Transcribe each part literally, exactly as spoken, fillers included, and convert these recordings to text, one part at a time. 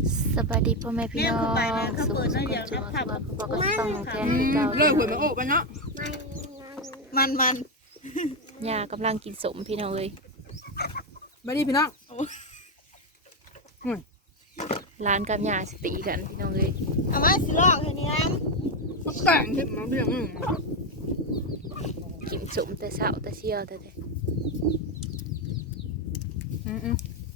สวัสดีพ่อแม่พี่น้องสุขสุขจุขสุขพ่อก็ต้องแทนเก่าเลิกหัวมาโอบไปเนาะมันมันย่ากำลังกินสมพี่น้องเลยมาดิพี่น้องร้านกับย่าสตีกันพี่น้องเลยเอามาสิลอกให้นี่นะมาแต่งขึ้นมาเรื่องนึงกินสมแต่เช้าแต่เชี่ยวแต่แต่อืมอืม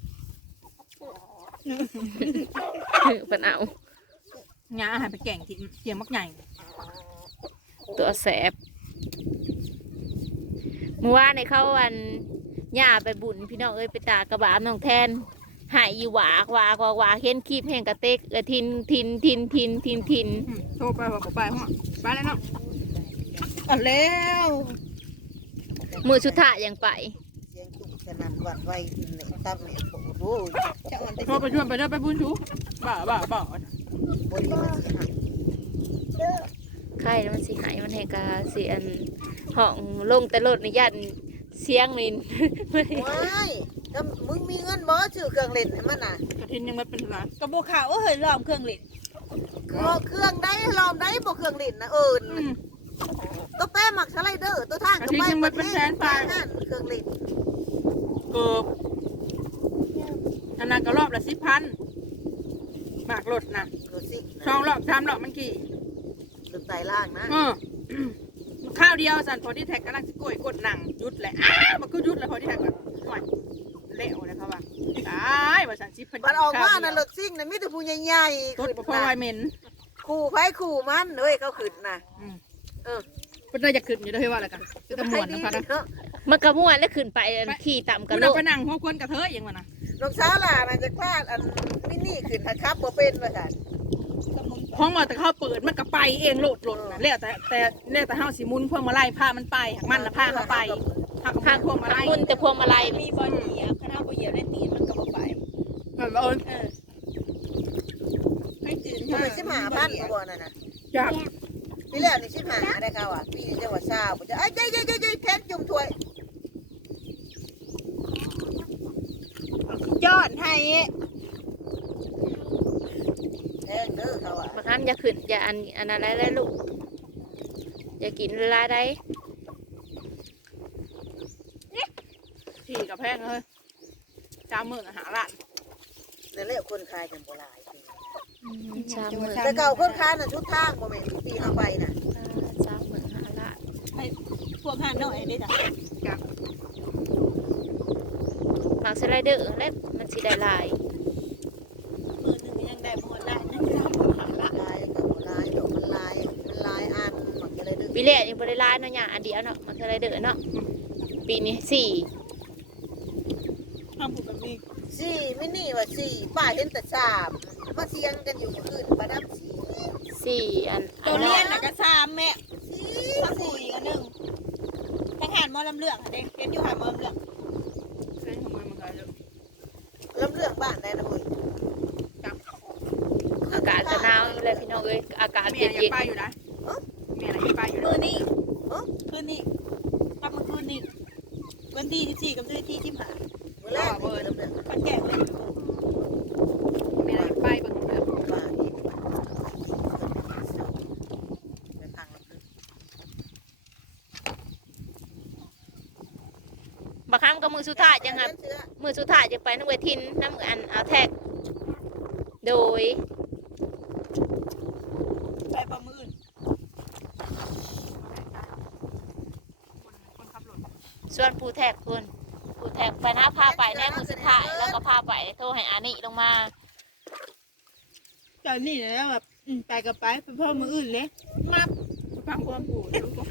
เป็นเอางาอาหารไปแก่งที่เสียงมักใหญ่ตัวแสบเมื่อวานในเข้าวันย่าไปบุญพี่น้องเอ้ยไปตากระบาดน้องแทนหายอยู่หวากหวากหวากหวากเห็นคลิปแห่งกระเตกเออทินทินทินทินทินทินโทรไปบอกไปห้องไปแล้วเนาะเอาแล้วมือชุดท่ายังไปเสียงจุกสนั่นหวั่นไหวในตาแม่โผล่ดูจะอ่อนแต่โทรไปชวนไปเด้อไปบุญชูบ้าบ้าบ้าบนนี้มันสิหักไข่มันสิหายมันแหกกาเสียนห้องลงแต่รถในยันเสียงนินว้ายก็มึงมีเงินบ่ซื้อเครื่องเล่นให้มันน่ะกระทินยังไม่เป็นไรกระบอกขาวเฮ้ยลอมเครื่องเล่นคือเครื่องได้ลอมได้บ่เครื่องเล่นนะเอิญตัวแป้หมักสไลเดอร์ตัวทางก็ไปประเทศไปนั่นเครื่องเล่นเกือบอันนั้นก็รอบละสิบพันหมากรถนะดูสิสองรอบสามรอบมันกี่ตัวไตล่างนะเออข้าวเดียวสันพอที่แท็กกำลังจะกล้วยกดหนังยุดแหละอ้ามันก็ยุดแล้วพอที่แท็กแบบหน่อยเละเลยครับว่าตายว่าสันชิพันมันออกมาน่ะเลิกซิ่งน่ะมีแต่ผู้ใหญ่ๆกดขึ้นพอไวเมนขู่ไผขู่มันเฮ้ยเขาขึ้นน่ะเออเป็นได้จะขึ้นอยู่ด้วยว่าอะไรกันจะตำรวจนะคะนะมันกระม่วนแล้วขึ้นไปขี่ต่ำกคุระณโลเอากไปนั่งหัวควนกระเทยอย่างวะนะน้องสาวหล่ะน่ะจะพลาดอันมินี่ขึ้นนะครับบ่เป็นว่าซั่นห้องมาแต่เขาเปิดมันก็ไปเองโหลดโหลดนะแล้วแต่แต่แล้วแต่เฮาสิมุนพวงมาไล่ผ้ามันไปหักมันละผ้าเขาไปหักข้างพวงมาไล่มุนแต่พวงมาลัยมีบอลเหยียบคณะบอลเหยียบได้ตีนมันกระบอกไปเหมือนว่าเออเออให้ตื่นมันเป็นสิบห้าพันก็บ่นั่นน่ะจากปีแรกนี่สิบห้าได้ค่ะว่ะปีนี้จังหวัดซาวบ่จะเอ้ยเย้ๆๆๆแทนจุ่มถ้วยยอดให้แทงเด้อเขาอ่ะบางครั้งอย่าขึ้นอย่าอันอันอะไรเลยลูกอย่ากินเวลาได้ที่กับแพงเลยจามมือหาละนั่นแหละคนขายจังบ่หลายสามหมื่นแต่เก่าคนขายน่ะชุดทางบ่แม่นปีเข้าไปน่ะสามหมื่นห้าละให้พวกห้าหน่อยได้จ้ะจากหมักสไลเดอร์และมันสีได้ลายมือหนึ่งยังได้หมดได้นะจ๊ะลายก็บ่ลายดอกมันลายมันลายอันมันก็เลยดึงปีแรกยังบริลายเนาะอย่างอันเดียวเนาะหมักสไลเดอร์เนาะปีนี้สี่ทำผูกแบบนี้สี่มินี่ว่าสี่ป้าเห็นแต่สามมาเสียงกันอยู่เมื่อคืนประดับสี่สี่อันอัตันวเลียนเนาะน่ะก็สามแม่สี่ทั้งผูอีกอันหนึ่งทั้งหานมอลำเลือกเด็กเห็นอยู่หานมอลำเลือกเส้นของมันมันก็เยอะลำเรื่องบ้านได้นะเว้ยอากาศจะหนาวอยู่เลยพี่น้องเอ้ยอากาศเมีเย็ยนยังเย็นไปอยู่นะเมียยังไปอยู่มืนะอนี่คืนนี้กลับมาคืนนี้วันที่ที่สี่กับวันที่ที่ผ่านเมื่อแรกนี่ลำเรื่องมันแก่เลยเมียยังไปเบิ่งเด้อบ้านนี่ไปพังลำเรื่องบางครั้งก็มือสุดท้ายยังไงมือสุดท้ายจะไปน้ำเวทินน้ำอันอาแท็กโดยไปประมืออื่นคนขับรถส่วนผู้แท็กคุณผู้แท็กไปนะพาไปแน่มือสุดท้ายแล้วก็พาไปโทรให้อานิลงมาตอนนี้นะแบบไปกับไปไปพ่อมืออื่นเลยมาฟังความปู่รู้ก็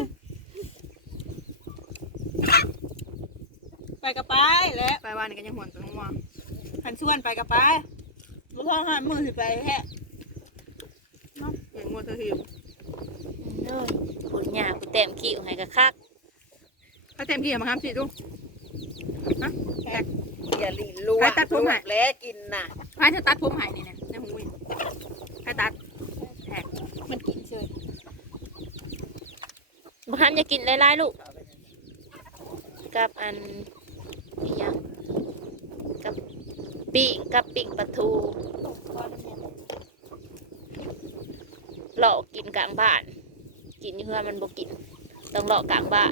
ไปกับไปแล้วไปวันนี้ก็ยังหวนตัวน้องว่าขันส่วนไปกับไปบ่พ่อหันมือสิไปแฮะเนาะอย่างงัวเธอหิวเด้อผู้หญิงผู้แต้มขี้ให้กระคักถ้าเต็มที่มาครับสิดูฮะแท็กอย่าลีลวใครตัดผมให้แล้วกินน่ะพายเธอตัดผมหายนี่เนี่ยในหูวินใครตัดแท็กมันกินเฉยบางครั้งจะกินหลายๆลูกกับอันนี่ยังกับปิ้งกับปิ้งปลาทูพอเลาะกินกลางบ้านกินอยู่เพื่อมันบ่กินต้องเลาะกลางบ้าน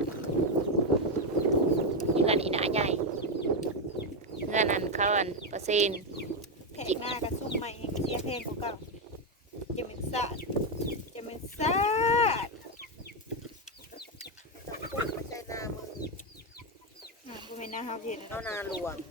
อยู่กันอีหนาใหญ่เงื่อนนั้นเขาอันเปอร์เซ็นต์แขกหน้ากับซุ้มใหม่ให้เสียแพงกว่าเก่าจะเป็นสาดจะเป็นสาดต้องพูดไม่ใช่นามึงอ่าบ่แม่นหน้าเฮาเห็นเอานาหลวง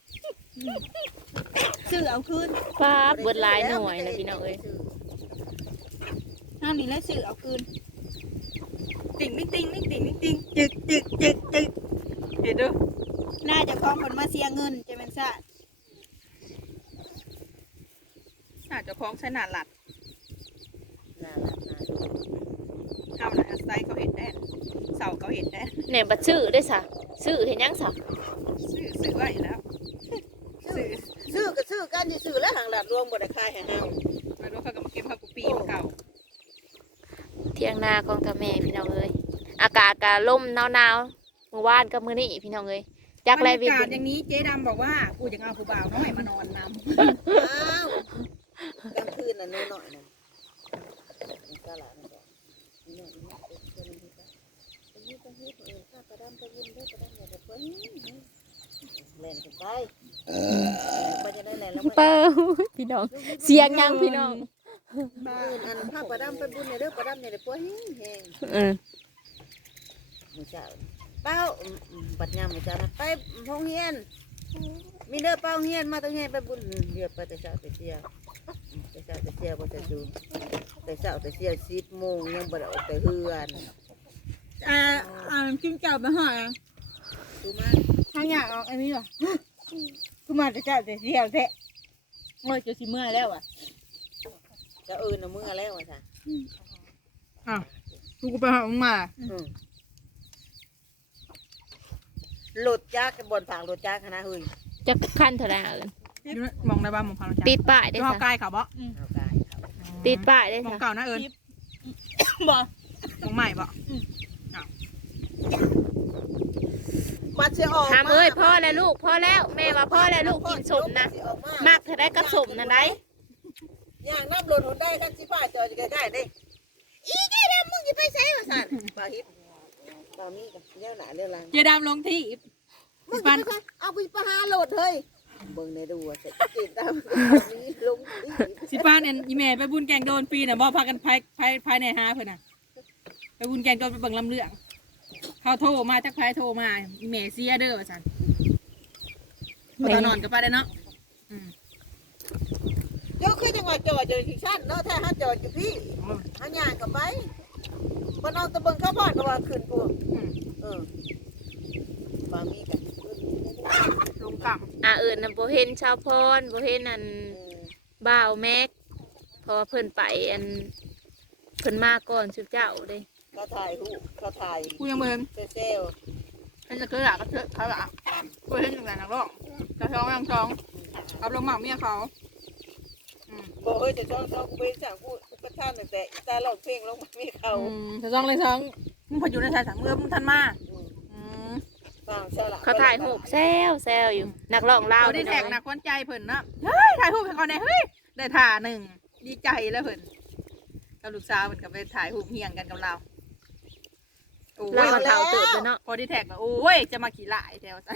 ซื้อเอาคืนฟ้าเบิดหลายหน่วยเลยพี่น้องเอ้ยนั่นนี่แหละซื้อเอาคืนติ่งนิ่งติ่งนิ่งติ่งนิ่งติ่งจึกจึกจึกจึกเห็นดูน่าจะคล้องคนมาเสียเงินจะเป็นสาดอาจจะคล้องใช้หนาหลัดนาหลับนาเอาหน่ะไซส์เขาเห็นได้เสาเขาเห็นได้เนี่ยบัดซื้อได้ซะซื้อเห็นยังซะซื้อซื้อไว้แล้วซื้อซื้อก็ซื้อกันที่ซื้อแล้วหางหลัดรวมบ่ได้ขายให้เฮามาดูเขาก็มาเก็บผักกูปีเก่าเที่ยงนาของตาแม่พี่น้องเอ้ยอากาศกาลมหนาวๆเมื่อวานกับมื้อนี้พี่น้องเอ้ยจักบรไรรวิยากาศอย่างนี้เจ๊ดำบอกว่ากูจะเอาผู้บ่าวน้อยมานอนนำอ้าวกลางคืนน่ะน้อยๆน่ะมันก็หลานบ่นี่นี่เป็นคนนี้ก็ไปยืดไปยืดเออข้าประดำไปยืนเด้อประดำอย่าไปเพิ่นเล่นกันไปเออไปจะได้แล่นแล้วเป้าพี่น้องเสียงยังพี่น้องบ้านอันพาประดำไปบุญเนี่ยเด้อประดำเนี่ยได้ปัวแห้งเออๆมื้อเช้าเป้าบัดยามมื้อเช้านะไปโรงเรียนมีเด้อเป้าโรงเรียนมาตรงนี้ไปบุญเดี๋ยวไปแต่เช้าแต่เที่ยงแต่เช้าแต่เที่ยงบ่แต่จูแต่เช้าแต่เที่ยงสิบโมงยังบ่ได้ออกแต่เฮือนอ่าอ่าจิ้มเจ้าไปห่ออ่ะดูมาทางอยากออกอันนี้เหรอคือมาจะเจ้าแต่เดียวแท้โอ้ยจะสิเมื่อแล้วอ่ะจะเอิ้นเอามื้อแล้วว่าซั่นอ้าวกูก็ไปหามึงมาอืมรถจักรบ่อนฝากรถจักรนะเฮ้ยจะขั้นเท่าไหร่เอิ้นมองได้บ้างมองพังจ้ะติดป้ายได้ดูเขาซะใกล้เขาบ่เอากายเขาติดป้ายได้มองซะเก่านะเอิญบ่มองใหม่บ่บัดสิออกถามเอ้ยพ่อแล้วลูกพ่อแล้วแม่ว่าพ่อแล้วลูกกินสมนะมากเท่าได้กับสมนะได้ย่างน้ำรถหนได้กันสิป้าจอดอยู่ใกล้ๆเด้อีเจ๊ดำมึงสิไปไสว่าซั่นบ่าวฮิปบ่าวมีกับเลี้ยวหน้าเลี้ยวหลังเจ๊ดำลงที่มึงสิไปไสเอาไปประหารรถเฮ้ยเบิ่งในดูว่าเสร็จเจ๊ดำนี้ลงนี่สิป้าเนี่ยอีแม่ไปบุญแกงโดนปีน่ะบ่พากันภายภายภายในหาเพิ่นน่ะไปบุญแกงโดนไปเบิ่งลำเรื่องเขาโทรมาจักไผโทรมาอีแม่เสียเด้อว่าซั่นบ่ตอนนอนก็ไปได้เนาะอืมเดี๋ยวคือจังหวัดจอดอยู่ที่ชั้นเนาะถ้าหาจอดอยู่พี่หาย่างก็ไปบ่นอนตะเบิ่งเข้าบ้านก็ว่าขึ้นพวกอืมเออบ่าวมีกันลงกลับอ่าเอิญน่ะบ่เห็นชาวพรบ่เห็นอันเออบ่าวแม็กเพราะว่าเพิ่นไปอันเพิ่นมาก่อนสุดเจ้าเด้เขาถ่ายรูปเขาถ่ายกูยังบ่เห็นเซลล์เห็นจะคือหล่ะก็คือเขาหล่ะกูเห็นอยู่ไหนนักร้องจะท้องยังท้องเอาลงหมากเมียเขาอืมบอกเฮ้ยแต่ช่องช่องกูไปสั่งกูกูกระท่านแต่อีตาร้องเพลงลงมาไม่เข้าอืมจะท้องเลยท้องมึงพออยู่ในสายสามเมื่อมึงทันมาอืมฟังเชาละเขาถ่ายรูปแซวแซวอยู่นักร้องลาวเราได้พี่แท็น้กองหนักวันใจเพิ่นเนาะเฮ้ยถ่ายรูปให้เขาได้เฮ้ยได้ถ่าหนึ่งดีใจแล้วเพิ่นกับลูกสาวเพิ่นก็ไปถ่ายรูปเฮียงกันกับเราโอ้เรายก็เท่าเติบแล้วเนาะพอดีแท็กว่าโอ้ยจะมาขี่ลายแถวซะ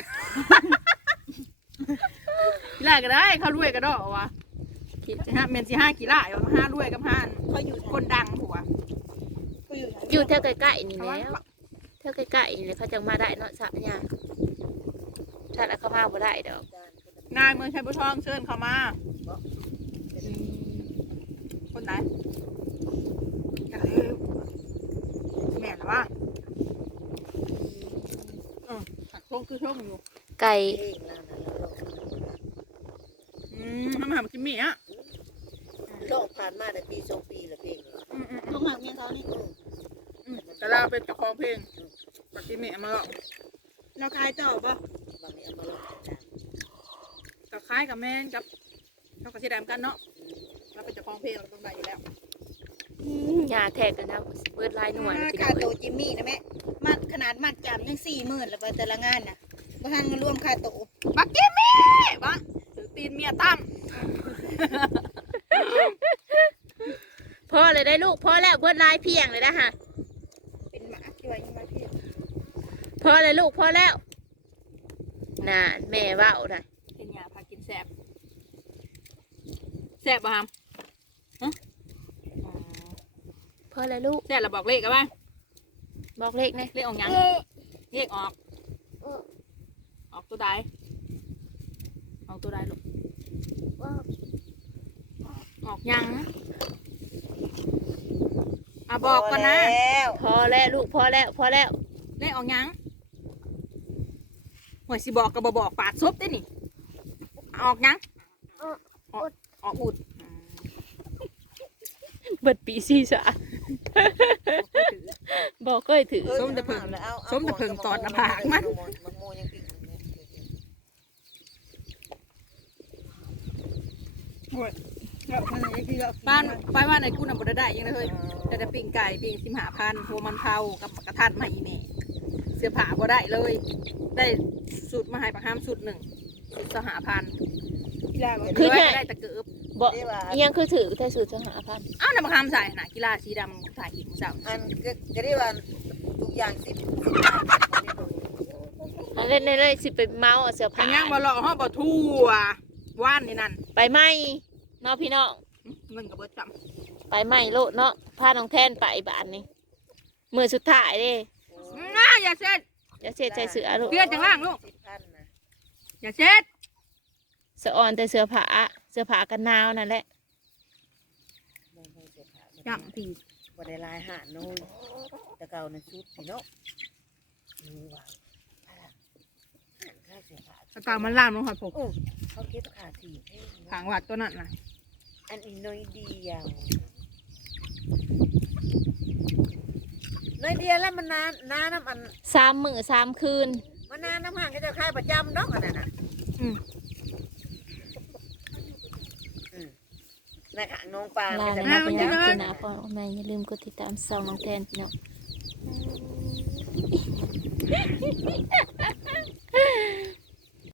ขี่ลายก็ได้เขารวยก็ดอกวะขี่สิห้าเมนสิห้าขี่ลายว่าห้ารวยกับห้านเขาอยู่คนดังผัวเขาอยู่อยู่แถวใกล้ๆนี่แล้วแถวใกล้ๆนี่เลยเขาจังมาได้เนาะสะเนี่ยถ้าแล้วเขามาบ่ได้ดอกนายเมืองชัยบุทองเชิญเขามาคนไหนเอ้ยแม่นหรอวะอืมหักโชคคือโชคอยู่ไก่เพลงแล้วนะแล้วอืมทำอาหารมากินหมี่อ่ะลองผ่านมาแต่ปีสองปีละเพลงอืมอืมต้องหักเมียเขานี่อืมแต่เราเป็นเจ้าของเพลงมากินหมี่มาหรอกเราขายต่อป่ะบางทีเอามาลองกันกับคล้ายกับแม่งกับเขากับเสียดายกันเนาะเราเป็นเจ้าของเพลงเราต้องได้อยู่แล้วหญ้าแทกกันนะเปิดลายหน่วยพี่น้ค่าองโตเอ้ยจิมมี่นะแม่มัดขนาดมัดจำยังสี่หมื่นแล้วไปแต่ละงานน่ะบ่ทันเงินรวมค่าโตบักกิมมี่บ้าถือตีนเมียตั้มพ่อเลยเลยได้ลูกพอแล้วเบิดลายเพียงเลยนะฮะเป็นหมาที่ว่ายังมาเพียงพอเลยลูกพอแล้วน่ะแม่เว้าได้เป็นยาพากินแซ่บแซ่บป่ะฮัมฮะอ๋อพอเลยลูกแซ่บเราบอกเลขกันบ้างบอกเลขนะเลขออกยังเลขออกออกตัวใดออกตัวใดลูกออกยังอ่ะบอกก่อนนะแล้วพอแล้วลูกพอแล้วพอแล้วเลขออกยังหวยสิบอกกับบอกปาดซบได้นี่ออกยังออกออกอุดเบิดปีสี่สาบอกก็ถือส้มตะเพิงส้มตะเพิงตอดหน้าผากมันมังโมยังกินอยู่เนี่ยแล้วมันยังคือบ้านไปบ้านไหนกูน่ะบ่ได้ได้ยังเลยแต่แต่ปิ้งไก่ปิ้งสิมหาพันโทมันเผากับกระทัดมาอีแม่เสื้อผ้าบ่ได้เลย ได้สูตรมาให้ปากห้ามสูตรหนึ่งสูตรสหพันกีฬาบ่คือไงได้ตะเกียบบอกยังคือถือแต่สูตรสหพันธ์อ้าวน้ำปากห้ามใส่หนากีฬาสีดำถ่ายหิมสาวอันก็ก็ได้ว่าทุกอย่างสิบอันเล่นในเลยสิไปเมาเอาเสื้อพัผ้างย่างบ่หล่อห้องบ่ทั่วว่านนี่นั่นไปไหมเนาะพี่น้องเงินกับเบิดจไปไหมโลดเนาะพาน้องแทนไปบ้านนี้มือสุดท้ายเด้ำง่าอย่าเช็ดอย่าเช็ดใจเสือลูกเพื่อนจังล่างลูกสิบพันนะอย่าเช็ดสะออนแต่เสื้อผ้าเสื้อผ้ากันหนาวนั่นแหละบ่ได้เสียขาดจำทีบ่ได้ลายหาดโน้ยแต่เก่าในชุดพี่เนาะนี่ว่าหาดค่าเสียขาดสตาร์มันล่ามลงหอยผกโอ้เขาเก็บขาดถี่เท่ผางวัดตัวนั้นนะอันนี้น้อยเดียวน้อยเดียวแล้วมันนานนานน้ำอันสามมือสามคืนมันนานน้ำห่างก็จะคายประจำดอกอันนั้นน่ะอืมในขางน้องปลาลาก็เลยจะนะมาพี่ประน้องจำพี่นาพ่อแม่อย่าลืมกดติดตามส่องน้องแทนพี่น้อง